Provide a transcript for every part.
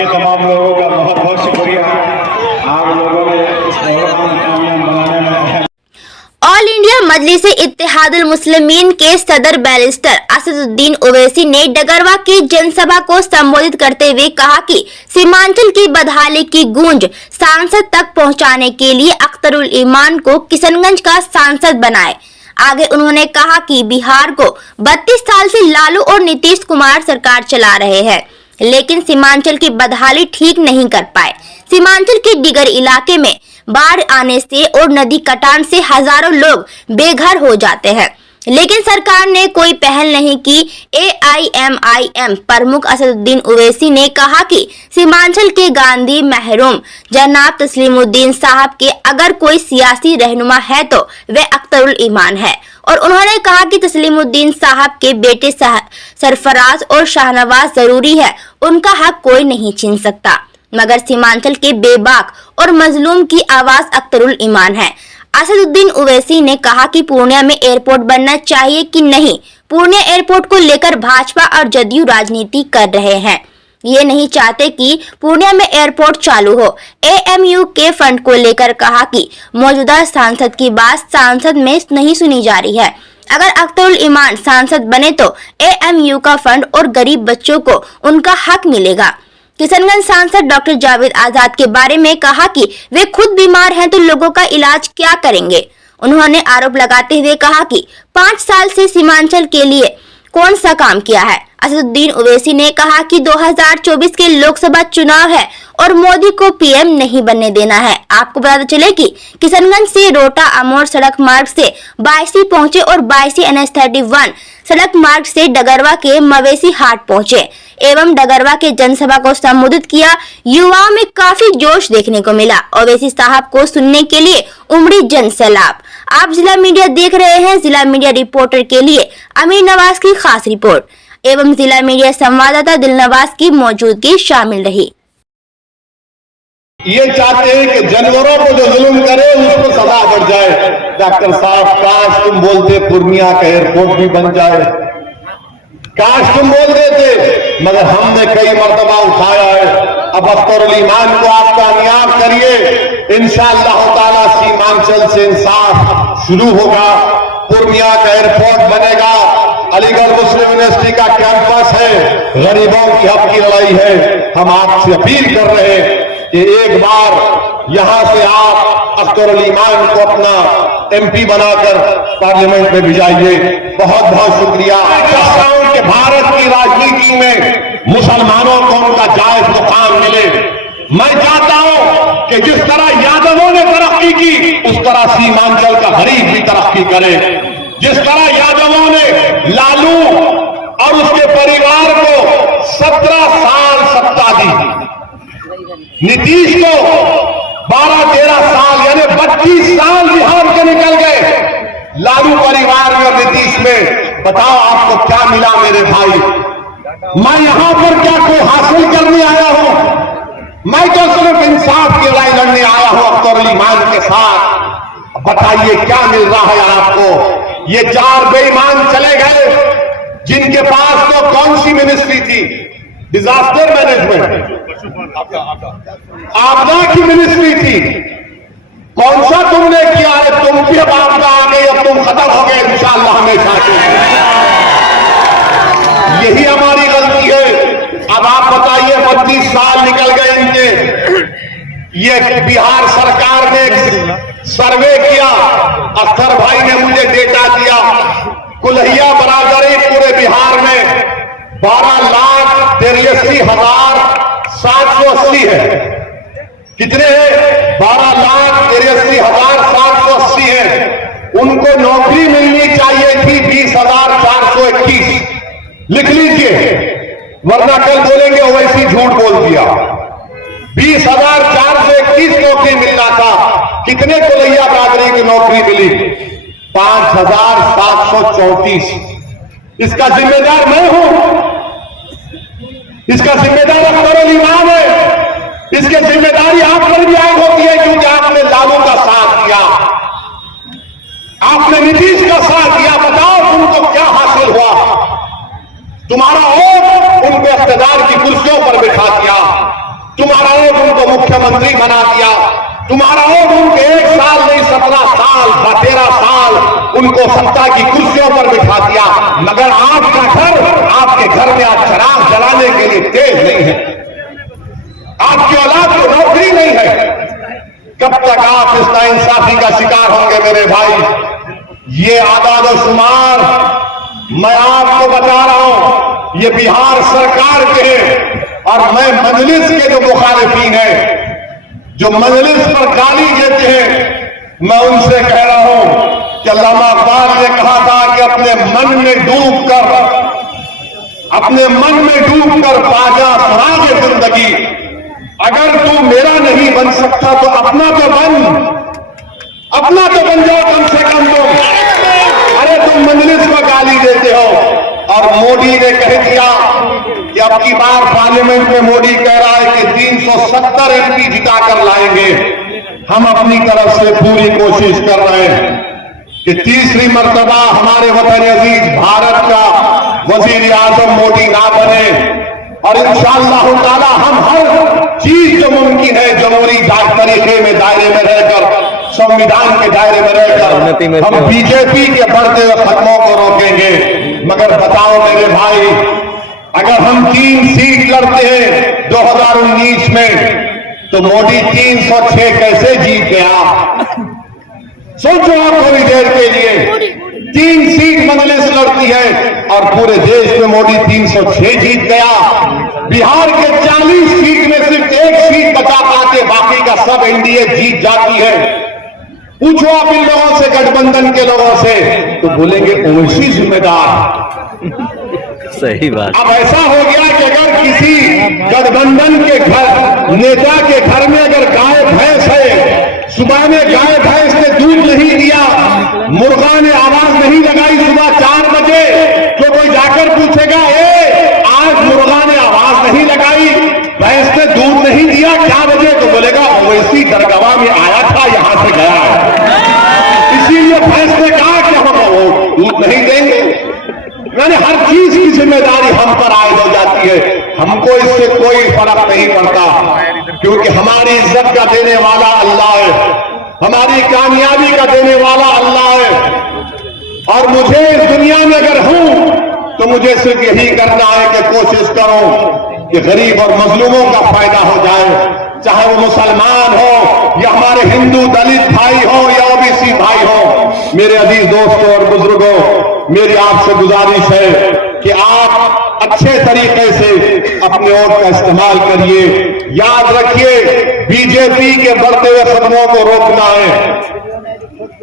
के तमाम लोगों का बहुत बहुत शुक्रिया। आप लोगों ने इस प्रोग्राम को कामयाब बनाने में। ऑल इंडिया मजलिस इत्तेहादुल मुस्लिमीन के सदर बैरिस्टर असदुद्दीन ओवैसी ने डगरवा की जनसभा को संबोधित करते हुए कहा कि सीमांचल की बदहाली की गूंज सांसद तक पहुंचाने के लिए अख्तरुल ईमान को किशनगंज का सांसद बनाए। आगे उन्होंने कहा कि बिहार को 32 साल से लालू और नीतीश कुमार सरकार चला रहे हैं, लेकिन सीमांचल की बदहाली ठीक नहीं कर पाए। सीमांचल के डिगर इलाके में बाढ़ आने से और नदी कटान से हजारों लोग बेघर हो जाते हैं, लेकिन सरकार ने कोई पहल नहीं की। AIMIM प्रमुख असदुद्दीन ओवैसी ने कहा कि सीमांचल के गांधी महरूम जनाब तस्लीमुद्दीन साहब के अगर कोई सियासी रहनुमा है तो वे अख्तरुल ईमान है, और उन्होंने कहा कि तस्लीमुद्दीन साहब के बेटे सरफराज और शाहनवाज जरूरी है, उनका हक कोई नहीं छीन सकता, मगर सीमांचल के बेबाक और मजलूम की आवाज अख्तरुल ईमान है। असदुद्दीन ओवैसी ने कहा कि पूर्णिया में एयरपोर्ट बनना चाहिए कि नहीं। पूर्णिया एयरपोर्ट को लेकर भाजपा और जदयू राजनीति कर रहे हैं, ये नहीं चाहते कि पूर्णिया में एयरपोर्ट चालू हो। AMU के फंड को लेकर कहा कि मौजूदा सांसद की बात सांसद में नहीं सुनी जा रही है। अगर अख्तरुल ईमान सांसद बने तो AMU का फंड और गरीब बच्चों को उनका हक मिलेगा। किशनगंज सांसद डॉक्टर जावेद आजाद के बारे में कहा कि वे खुद बीमार हैं तो लोगों का इलाज क्या करेंगे। उन्होंने आरोप लगाते हुए कहा कि 5 साल से सीमांचल के लिए कौन सा काम किया है। असदुद्दीन ओवैसी ने कहा कि 2024 के लोकसभा चुनाव है और मोदी को PM नहीं बनने देना है। आपको बताते चले कि किशनगंज से रोटा अमोर सड़क मार्ग से बायसी पहुंचे और बायसी NH31 सड़क मार्ग से डगरवा के मवेशी हाट पहुंचे एवं डगरवा के जनसभा को संबोधित किया। युवाओं में काफी जोश देखने को मिला। ओवैसी साहब को सुनने के लिए उमड़ी जन सैलाब। आप जिला मीडिया देख रहे हैं। जिला मीडिया रिपोर्टर के लिए अमीर नवाज की खास रिपोर्ट एवं जिला मीडिया संवाददाता दिलनवाज की मौजूदगी शामिल रही। ये चाहते हैं कि जानवरों को जो जुल्म करे उसको सजा बढ़ जाए। डॉक्टर साहब, काश तुम बोलते पूर्णिया का एयरपोर्ट भी बन जाए, काश तुम बोल देते, मगर हमने कई मर्तबा उठाया है। अब अख्तरुल ईमान को आप कामयाब करिए, इंशाअल्लाह ताला सीमांचल से इंसाफ शुरू होगा। पूर्णिया का एयरपोर्ट बनेगा, अलीगढ़ मुस्लिम यूनिवर्सिटी का कैंपस है, गरीबों की हक की लड़ाई है। हम आपसे अपील कर रहे हैं कि एक बार यहां से आप अख्तरुल ईमान को अपना MP बनाकर पार्लियामेंट में भिजाइए। बहुत बहुत शुक्रिया। चाहता हूं कि भारत की राजनीति में मुसलमानों को उनका जायज मुकाम मिले। मैं चाहता हूं कि जिस तरह यादवों ने तरक्की की उस तरह सीमांचल का गरीब भी तरक्की करे। जिस तरह यादवों ने लालू और उसके परिवार को 17 साल सत्ता दी, नीतीश को 12-13 साल यानी 32 साल बिहार के निकल गए। लालू परिवार में और नीतीश में बताओ आपको क्या मिला मेरे भाई। मैं यहां पर क्या कोई हासिल करने आया हूं? मैं तो सिर्फ इंसाफ की लड़ाई लड़ने आया हूं अख्तरुल ईमान के साथ। बताइए क्या मिल रहा है आपको? ये 4 बेईमान चले गए जिनके पास तो कौन सी मिनिस्ट्री थी? डिजास्टर मैनेजमेंट, आपदा की मिनिस्ट्री थी। कौन सा तुमने किया है? तुम भी अब आपदा आ गई, अब तुम खत्म हो गए इंशाअल्लाह हमेशा के। यही हमारी गलती है। अब आप बताइए 32 साल निकल गए इनके। ये बिहार सरकार ने एक सर्वे किया, अख्तर भाई ने मुझे डेटा दिया, कुल्हिया बरादरी पूरे बिहार में 12,83,780 है। कितने हैं? 12,83,780 है। उनको नौकरी मिलनी चाहिए थी 20,421। लिख लीजिए, वरना कल बोलेंगे ओवैसी झूठ बोल दिया। 20,421 नौकरी मिलना था। कितने कुल्हिया बरादरी की नौकरी मिली? 5,734। इसका जिम्मेदार मैं हूं, इसका जिम्मेदार अख्तरुल ईमान है। इसकी जिम्मेदारी आप पर भी आग होती है, क्योंकि आपने लालू का साथ दिया, आपने नीतीश का साथ दिया। बताओ तुमको क्या हासिल हुआ? तुम्हारा वोट उनके इख्तिदार की कुर्सियों पर बिठा दिया। तुम्हारा वोट उनको मुख्यमंत्री बना दिया, तुम्हारा वोट उनके 1 साल नहीं 17 साल 13 साल उनको सत्ता की कुर्सियों पर बिठा दिया, मगर आपका घर, आपके घर में आज चिराग जलाने के लिए तेल नहीं है, आपकी औलाद को नौकरी नहीं है। कब तक आप इस नाइंसाफी का शिकार होंगे मेरे भाई? ये आदाद-ओ-शुमार मैं आपको बता रहा हूं, ये बिहार सरकार के हैं और मैं मजलिस के जो मुखालिफिन हैं, जो मजलिस पर गाली देते हैं, मैं उनसे कह रहा हूं कि अल्लामा इकबाल ने कहा था कि अपने मन में डूबकर पाजा सुरागे जिंदगी, अगर तू मेरा नहीं बन सकता तो अपना तो बन जाओ कम से कम तुम। अरे तुम मजलिस को गाली देते हो। और मोदी ने कह दिया कि अब की बार पार्लियामेंट में मोदी कह रहा है कि 370 एमपी जिताकर लाएंगे। हम अपनी तरफ से पूरी कोशिश कर रहे हैं कि तीसरी मर्तबा हमारे वतन अजीज भारत का वजीर आजम मोदी ना बने, और इंशाअल्लाह ताला हम हर चीज जो मुमकिन है जमहूरी तरीके में दायरे में रहकर, संविधान के दायरे में रहकर हम बीजेपी के बढ़ते हुए कदमों को रोकेंगे। मगर बताओ मेरे भाई, अगर हम 3 सीट लड़ते हैं 2019 में, तो मोदी 306 कैसे जीत गया? सोचो आप थोड़ी देर के लिए, 3 सीट मजलिस लड़ती है और पूरे देश में मोदी 306 जीत गया। बिहार के 40 सीट में सिर्फ 1 सीट बचा पाते, बाकी का सब एनडीए जीत जाती है। पूछो आप इन लोगों से, गठबंधन के लोगों से, तो बोलेंगे ओवैसी जिम्मेदार। सही बात। अब ऐसा हो गया कि अगर किसी गठबंधन के घर नेता के घर में अगर गाय भैंस है, सुबह में गाय भैंस ने दूध नहीं दिया, मुर्गा ने आवाज नहीं लगाई सुबह 4 बजे, तो कोई जाकर पूछेगा आज मुर्गा ने आवाज नहीं लगाई, भैंस ने दूध नहीं दिया, क्या वजह? तो बोलेगा ओवैसी दरगाह में आया था, यहां से गया है, इसीलिए भैंस ने कहा कि हम दूध नहीं देंगे। मैंने हर चीज की जिम्मेदारी हम पर आयद हो जाती है। हमको इससे कोई फर्क नहीं पड़ता, क्योंकि हमारी इज्जत का देने वाला अल्लाह है, हमारी कामयाबी का देने वाला अल्लाह है। और मुझे इस दुनिया में अगर हूं तो मुझे सिर्फ यही करना है कि कोशिश करूं कि गरीब और मजलूमों का फायदा हो जाए, चाहे वो मुसलमान हो या हमारे हिंदू दलित भाई हो या ओबीसी भाई हो। मेरे अजीज दोस्तों और बुजुर्गों, मेरी आपसे गुजारिश है कि आप अच्छे तरीके से अपने वोट का इस्तेमाल करिए। याद रखिए, बीजेपी के बढ़ते हुए कदमों को रोकना है।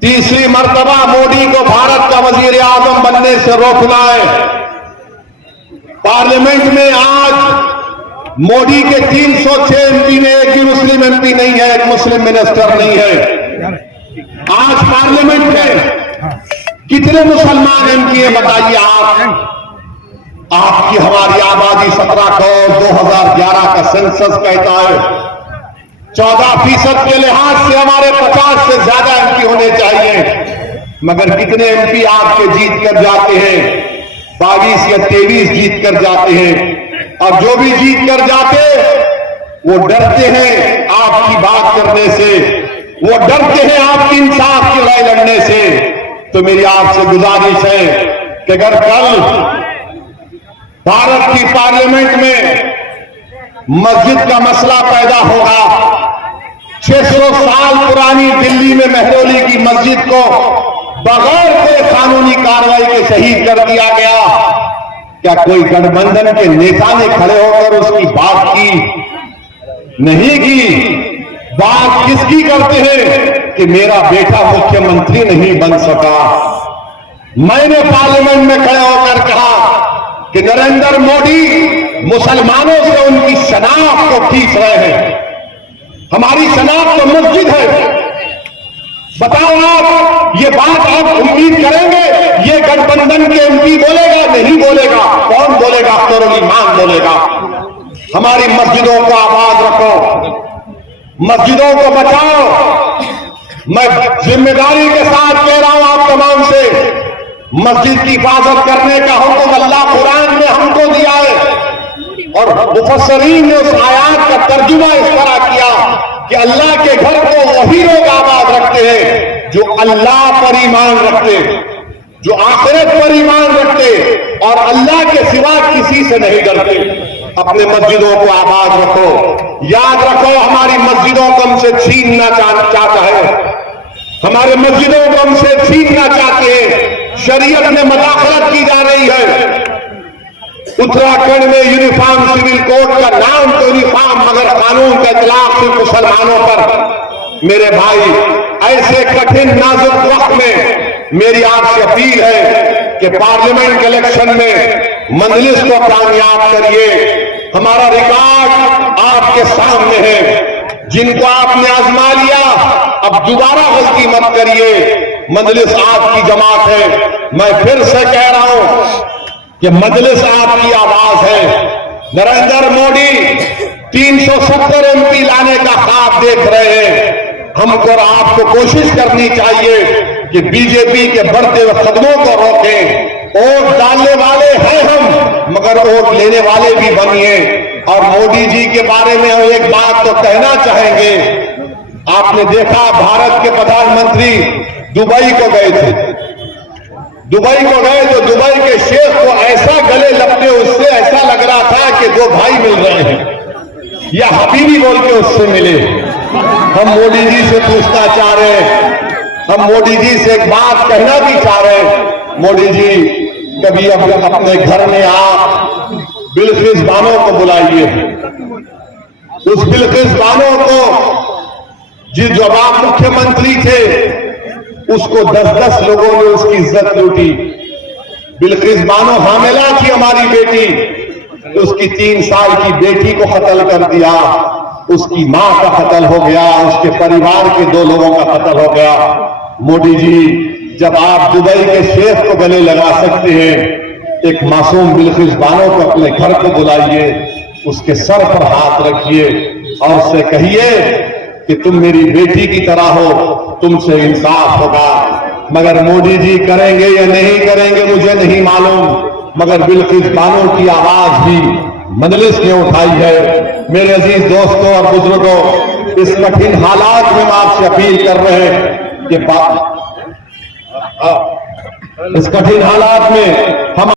तीसरी मर्तबा मोदी को भारत का वजीर आजम बनने से रोकना है। पार्लियामेंट में आज मोदी के 306 एमपी में एक भी मुस्लिम एमपी नहीं है, एक मुस्लिम मिनिस्टर नहीं है। आज पार्लियामेंट में कितने मुसलमान एमपी हैं बताइए आप? आपकी हमारी आबादी 17 करोड़ 2011 का सेंसस कहता है 14% के लिहाज से हमारे 50 से ज्यादा एमपी होने चाहिए, मगर कितने एमपी आपके जीत कर जाते हैं? 22 या 23 जीत कर जाते हैं। और जो भी जीत कर जाते वो डरते हैं आपकी बात करने से, वो डरते हैं आपकी इंसाफ की लड़ाई लड़ने से। तो मेरी आपसे गुजारिश है कि अगर कल भारत की पार्लियामेंट में मस्जिद का मसला पैदा होगा, 600 साल पुरानी दिल्ली में महरौली की मस्जिद को बगैर कोई कानूनी कार्रवाई के शहीद कर दिया गया, क्या कोई गठबंधन के नेता ने खड़े होकर उसकी बात की? नहीं की। बात किसकी करते हैं कि मेरा बेटा मुख्यमंत्री नहीं बन सका। मैंने पार्लियामेंट में खड़े होकर कहा कि नरेंद्र मोदी मुसलमानों से उनकी शनाख्त को खींच रहे हैं। हमारी शनाख्त तो मस्जिद है। बताओ आप, ये बात आप उम्मीद करेंगे ये गठबंधन के एमपी बोलेगा? नहीं बोलेगा। कौन बोलेगा? अख्तरुल ईमान बोलेगा। हमारी मस्जिदों को आबाद रखो, मस्जिदों को बचाओ। मैं जिम्मेदारी के साथ कह रहा हूं आप तमाम से, मस्जिद की हिफाजत करने का हुक्म अल्लाह कुरान ने हमको दिया है और मुफस्सरीन ने उस आयात का तर्जुमा अपने घर को वही लोग आबाद रखते हैं जो अल्लाह पर ईमान रखते, जो आखिरत पर ईमान रखते और अल्लाह के सिवा किसी से नहीं डरते। अपने मस्जिदों को आबाद रखो। याद रखो, हमारी मस्जिदों को हमसे छीनना चाहता है, हमारे मस्जिदों को हमसे छीनना चाहते हैं। शरीयत में मदाखलत की जा रही है। उत्तराखंड में यूनिफॉर्म सिविल कोड का नाम तो यूनिफॉर्म, मगर कानून का इतलाक सिर्फ मुसलमानों पर। मेरे भाई, ऐसे कठिन नाजुक वक्त में मेरी आपसे अपील है कि पार्लियामेंट के इलेक्शन में मजलिस को कामयाब करिए। हमारा रिकॉर्ड आपके सामने है। जिनको आपने आजमा लिया, अब दोबारा गलती मत करिए। मजलिस आपकी जमात है। मैं फिर से कह रहा हूं कि मजलिस आपकी आवाज है। नरेंद्र मोदी 370 एमपी लाने का ख्वाब देख रहे हैं। हमको और आपको कोशिश करनी चाहिए कि बीजेपी के बढ़ते हुए कदमों को रोकें। वोट डालने वाले हैं हम, मगर वोट लेने वाले भी बनिए। और मोदी जी के बारे में हम एक बात तो कहना चाहेंगे। आपने देखा, भारत के प्रधानमंत्री दुबई को गए थे। दुबई को गए तो दुबई के शेख को ऐसा गले लगते, उससे ऐसा लग रहा था कि दो भाई मिल रहे हैं, या हबीबी बोल के उससे मिले। हम मोदी जी से पूछना चाह रहे हैं, हम मोदी जी से एक बात कहना भी चाह रहे हैं। मोदी जी, कभी अपने घर में आप बिल्किस बानो को बुलाइए। उस बिल्किस बानो को, जो आप मुख्यमंत्री थे, उसको 10-10 लोगों ने उसकी इज्जत लूटी। बिल्किस बानो हामिला थी, हमारी बेटी। उसकी 3 साल की बेटी को कत्ल कर दिया। उसकी मां का कत्ल हो गया, उसके परिवार के 2 लोगों का कत्ल हो गया। मोदी जी, जब आप दुबई के शेख को गले लगा सकते हैं, एक मासूम बिल्किस बानो को अपने घर को बुलाइए, उसके सर पर हाथ रखिए और उससे कहिए कि तुम मेरी बेटी की तरह हो, तुमसे इंसाफ होगा। मगर मोदी जी करेंगे या नहीं करेंगे मुझे नहीं मालूम, मगर बिल्किस बानो की आवाज भी मजलिस ने उठाई है। मेरे अजीज दोस्तों और बुजुर्गों, इस कठिन हालात में हम आपसे अपील कर रहे हैं कि इस कठिन हालात में हम